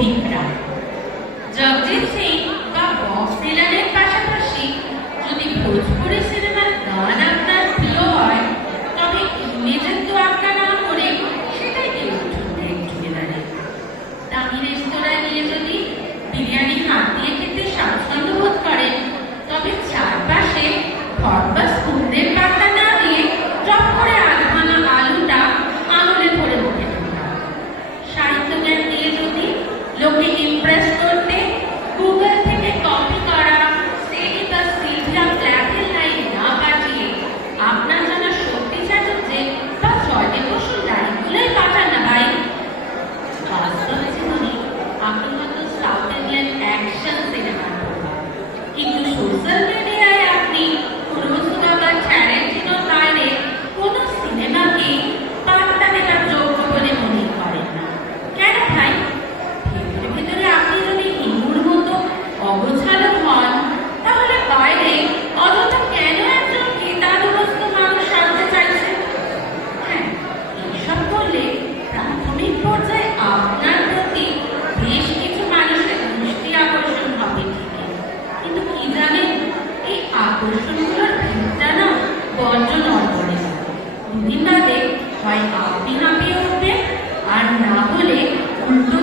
অভিজ্ঞতা। জগজিৎ সিং বা বব ডিলানের পাশাপাশি যদি ভোজপুরি সিনেমার গান আপনার প্রিয় হয়, তবে ইংরেজের তোয়াক্কা না করে সেটাই দিয়ে উঠুন টুগেদারে। দামি রেস্তোরাঁ নিয়ে যদি বিরিয়ানি হাত দিয়ে খেতে স্বাচ্ছন্দ্য বোধ করেন, তবে চারপাশে ঘর বা স্কুলের পাতা না দিয়ে চপ করে আধ ভাঙা আলুটা আঙুলে ধরে মুখে ঢোকা। সাহিত্য জ্ঞান দিয়ে যদি লোকে ইমপ্রেস করতে গুগল থেকে কপি করা সেটি বা সিলভিয়া ব্ল্যাকের লাইন না পাঠিয়ে আপনার জানা শক্তি চাটুর্যে বা জয়দেব বসুর লাইনগুলোই পাঠান না ভাই। বাস্তব জীবনে আপনি হয়তো সাউথ ইন্ডিয়ান অ্যাকশন সিনেমা, কিন্তু সোশ্যাল মিডিয়ায় আপনি রুসুয়া বা ট্যারেন্টিনোর বাইরে কোনো সিনেমাকে পাত্তা দেওয়ার যোগ্য বলে মনে করেন না। কেন ভাই? ভেতরে ভেতরে আপনি যদি হিন্দুর মতো অগোছালো হন, তাহলে বাইরে অযথা কেন একজন গীতাদুরস্ত মানুষ সাজতে চাইছেন? হ্যাঁ, এইসব করলে প্রাথমিক পর্যায়ে আপনার প্রতি বেশ কিছু মানুষের দৃষ্টি আকর্ষণ হবে ঠিকই, কিন্তু কি জানেন, এই আকর্ষণগুলোর ভিড়টা না বড্ড নড়বড়ে। দুদিন বাদে হয় আপনি হাঁপিয়ে উঠবেন, আর না হলে উল্টো